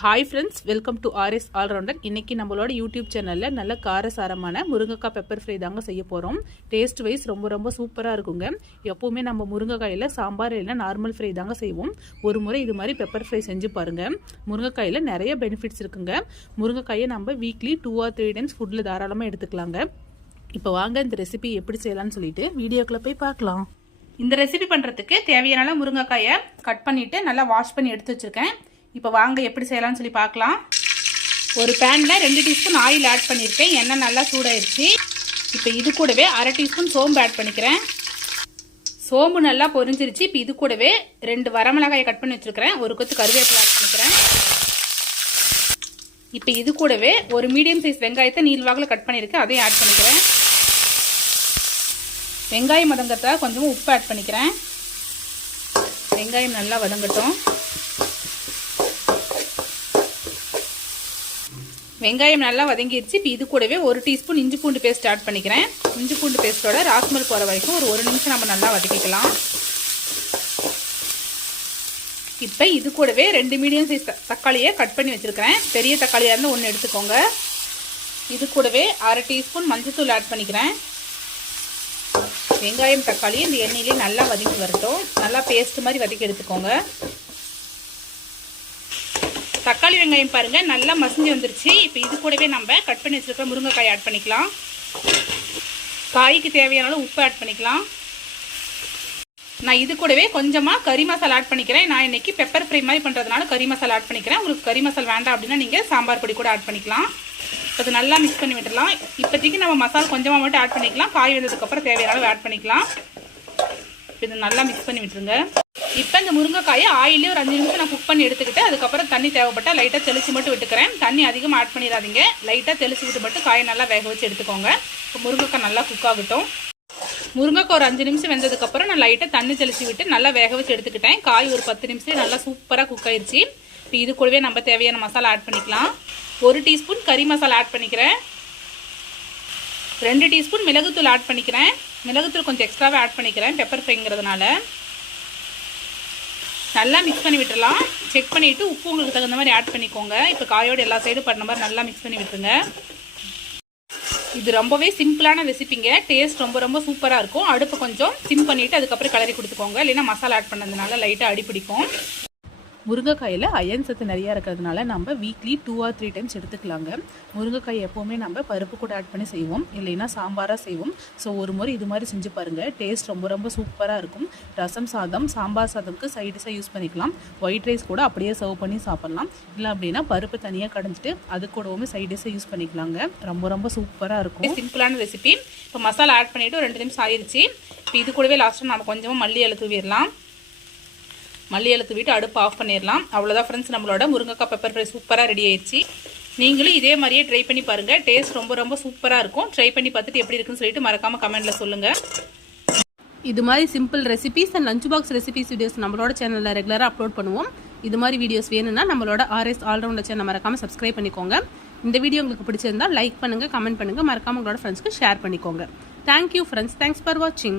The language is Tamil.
Hi friends welcome to RS allrounder இன்னைக்கு நம்மளோட யூடியூப் சேனலில் நல்ல காரசாரமான முருங்கைக்காய் பெப்பர் ஃப்ரை தாங்க செய்ய போகிறோம் டேஸ்ட் வைஸ் ரொம்ப ரொம்ப சூப்பராக இருக்குங்க. எப்போவுமே நம்ம முருங்கைக்காயில் சாம்பார் இல்லைன்னா நார்மல் ஃப்ரை தாங்க செய்வோம். ஒரு முறை இது மாதிரி பெப்பர் ஃப்ரை செஞ்சு பாருங்கள் முருங்கைக்காயில் நிறைய பெனிஃபிட்ஸ் இருக்குங்க. முருங்கைக்காயை நம்ம weekly two or three times ஃபுட்டில் தாராளமாக எடுத்துக்கலாங்க. இப்போ வாங்க இந்த ரெசிபி எப்படி செய்யலாம்னு சொல்லிட்டு வீடியோக்குள்ளே போய் பார்க்கலாம். இந்த ரெசிபி பண்ணுறதுக்கு தேவையான முருங்கைக்காயை கட் பண்ணிவிட்டு நல்லா வாஷ் பண்ணி எடுத்து வச்சுருக்கேன். இப்போ வாங்க எப்படி செய்யலாம்னு சொல்லி பார்க்கலாம். ஒரு பேனில் ரெண்டு டீஸ்பூன் ஆயில் ஆட் பண்ணியிருக்கேன் எண்ணெய் நல்லா சூடாயிருச்சு. இப்போ இது கூடவே அரை டீஸ்பூன் சோம்பு ஆட் பண்ணிக்கிறேன். சோம்பு நல்லா பொரிஞ்சிருச்சு. இப்போ இது கூடவே ரெண்டு வரமிளகாயை கட் பண்ணி வச்சுருக்கிறேன். ஒரு கொத்து கருவேப்பிலை ஆட் பண்ணிக்கிறேன். இப்போ இது கூடவே ஒரு மீடியம் சைஸ் வெங்காயத்தை நீள்வாகில் கட் பண்ணியிருக்கேன் அதையும் ஆட் பண்ணிக்கிறேன். வெங்காயம் வதங்கத்தாக கொஞ்சமாக உப்பு ஆட் பண்ணிக்கிறேன். வெங்காயம் நல்லா வதங்கட்டும். வெங்காயம் நல்லா வதங்கிடுச்சு இப்போ இது கூடவே ஒரு டீஸ்பூன் இஞ்சி பூண்டு பேஸ்ட் ஆட் பண்ணிக்கிறேன். இஞ்சி பூண்டு பேஸ்ட்டோட ராஸ்மல் போகிற வரைக்கும் ஒரு ஒரு நிமிஷம் நம்ம நல்லா வதக்கிக்கலாம். இப்போ இது கூடவே ரெண்டு மீடியம் சைஸ் தக்காளியை கட் பண்ணி வச்சுருக்கிறேன். பெரிய தக்காளியாக இருந்தால் ஒன்று எடுத்துக்கோங்க. இது கூடவே அரை டீஸ்பூன் மஞ்சத்தூள் ஆட் பண்ணிக்கிறேன். வெங்காயம் தக்காளி இந்த எண்ணெயிலே நல்லா வதக்கி வரட்டும். நல்லா பேஸ்ட் மாதிரி வதக்கி எடுத்துக்கோங்க. தக்காளி வெங்காயம் பாருங்கள் நல்லா மசிஞ்சு வந்துருச்சு. இப்போ இது கூடவே நம்ம கட் பண்ணி வச்சுருக்க முருங்கைக்காய் ஆட் பண்ணிக்கலாம். காய்க்கு தேவையான அளவு உப்பு ஆட் பண்ணிக்கலாம். நான் இது கூடவே கொஞ்சமாக கறி மசாலா ஆட் பண்ணிக்கிறேன். நான் இன்னைக்கு பெப்பர் ஃப்ரை மாதிரி பண்ணுறதுனால கறி மசாலா ஆட் பண்ணிக்கிறேன். உங்களுக்கு கறி மசாலா வேண்டாம் அப்படின்னா நீங்கள் சாம்பார் பொடி கூட ஆட் பண்ணிக்கலாம். அது நல்லா மிக்ஸ் பண்ணி விட்டுடலாம். இப்போதைக்கு நம்ம மசாலா கொஞ்சமாக மட்டும் ஆட் பண்ணிக்கலாம். காய் வந்ததுக்கப்புறம் தேவையான அளவு ஆட் பண்ணிக்கலாம். இது நல்லா மிக்ஸ் பண்ணி விட்டுருங்க. இப்போ இந்த முருங்கைக்காயை ஆயிலே ஒரு அஞ்சு நிமிஷம் நான் குக் பண்ணி எடுத்துக்கிட்டு அதுக்கப்புறம் தண்ணி தேவைப்பட்டால் லைட்டாக தெளித்து மட்டும் விட்டுக்கிறேன். தண்ணி அதிகமாக ஆட் பண்ணிடாதீங்க. லைட்டாக தெளித்து விட்டு மட்டும் காயை நல்லா வேக வச்சு எடுத்துக்கோங்க. இப்போ முருங்கைக்காய் நல்லா குக் ஆகட்டும். முருங்கைக்காய் ஒரு அஞ்சு நிமிஷம் வெந்ததுக்கப்புறம் நான் லைட்டாக தண்ணி தெளித்து விட்டு நல்லா வேக வச்சு எடுத்துக்கிட்டேன். காய் ஒரு பத்து நிமிஷம் நல்லா சூப்பராக குக் ஆயிடுச்சு இப்போ இது கூடவே நம்ம தேவையான மசாலா ஆட் பண்ணிக்கலாம். ஒரு டீஸ்பூன் கறி மசாலா ஆட் பண்ணிக்கிறேன். ரெண்டு டீஸ்பூன் மிளகுத்தூள் ஆட் பண்ணிக்கிறேன். மிளகுத்தூள் கொஞ்சம் எக்ஸ்ட்ராவே ஆட் பண்ணிக்கிறேன் பெப்பர் ஃப்ரைங்கிறதுனால நல்லா மிக்ஸ் பண்ணி விட்டுடலாம் செக் பண்ணிவிட்டு உப்பு உங்களுக்கு தகுந்த மாதிரி ஆட் பண்ணிக்கோங்க. இப்போ காயோடு எல்லா சைடும் பண்ண மாதிரி நல்லா மிக்ஸ் பண்ணி விட்டுருங்க. இது ரொம்பவே சிம்பிளான ரெசிபிங்க டேஸ்ட் ரொம்ப ரொம்ப சூப்பராக இருக்கும். அடுப்பு கொஞ்சம் சிம் பண்ணிவிட்டு அதுக்கப்புறம் கலரி கொடுத்துக்கோங்க. இல்லைன்னா மசாலா ஆட் பண்ணதுனால லைட்டாக அடி பிடிக்கும் முருங்கைக்காயில் அயன் சத்து நிறையா இருக்கிறதுனால நம்ம weekly two or three times எடுத்துக்கலாங்க. முருங்கைக்காய் எப்போவுமே நம்ம பருப்பு கூட ஆட் பண்ணி செய்வோம். இல்லைன்னா சாம்பாராக செய்வோம். ஸோ ஒரு முறை இது மாதிரி செஞ்சு பாருங்கள் டேஸ்ட் ரொம்ப ரொம்ப சூப்பராக இருக்கும். ரசம் சாதம் சாம்பார் சாதம்க்கு சைடிஸாக யூஸ் பண்ணிக்கலாம். ஒயிட் ரைஸ் கூட அப்படியே சர்வ் பண்ணி சாப்பிட்லாம். இல்லை அப்படின்னா பருப்பு தனியாக கடைஞ்சிட்டு அது கூடவுமே சைடிஸாக யூஸ் பண்ணிக்கலாங்க. ரொம்ப ரொம்ப சூப்பராக இருக்கும். சிம்பிளான ரெசிபி இப்போ மசாலா ஆட் பண்ணிவிட்டு ஒரு ரெண்டு நிமிஷம் ஆயிடுச்சு இப்போ இது கூடவே லாஸ்ட்டாக நம்ம கொஞ்சமாக மல்லி இலை தூவிடலாம் மல்லி எழுத்து விட்டு அடுப்பு ஆஃப் பண்ணிடலாம். அவ்வளோதான் ஃப்ரெண்ட்ஸ் நம்மளோட முருங்கைக்காய் பெப்பர் ஃப்ரை சூப்பராக ரெடி ஆயிடுச்சு. நீங்களும் இதே மாதிரியே ட்ரை பண்ணி பாருங்கள் டேஸ்ட் ரொம்ப ரொம்ப சூப்பராக இருக்கும். ட்ரை பண்ணி பார்த்துட்டு எப்படி இருக்குன்னு சொல்லிட்டு மறக்காமல் கமெண்ட்டில் சொல்லுங்கள் இது மாதிரி simple recipes and lunch box recipes videos நம்மளோட சேனலில் ரெகுலராக அப்லோட் பண்ணுவோம். இது மாதிரி வீடியோஸ் வேணும்னா நம்மளோட ஆர்எஸ் ஆல்ரவுண்டர் சேனல் மறக்காமல் சப்ஸ்கிரைப் பண்ணிக்கோங்க. இந்த வீடியோ உங்களுக்கு பிடிச்சிருந்தா லைக் பண்ணுங்கள் கமெண்ட் பண்ணுங்கள் மறக்காமல் உங்களோட ஃப்ரெண்ட்ஸ்க்கு ஷேர் பண்ணிக்கோங்க. தேங்க்யூ ஃப்ரெண்ட்ஸ் தேங்க்ஸ் ஃபார் வாட்சிங்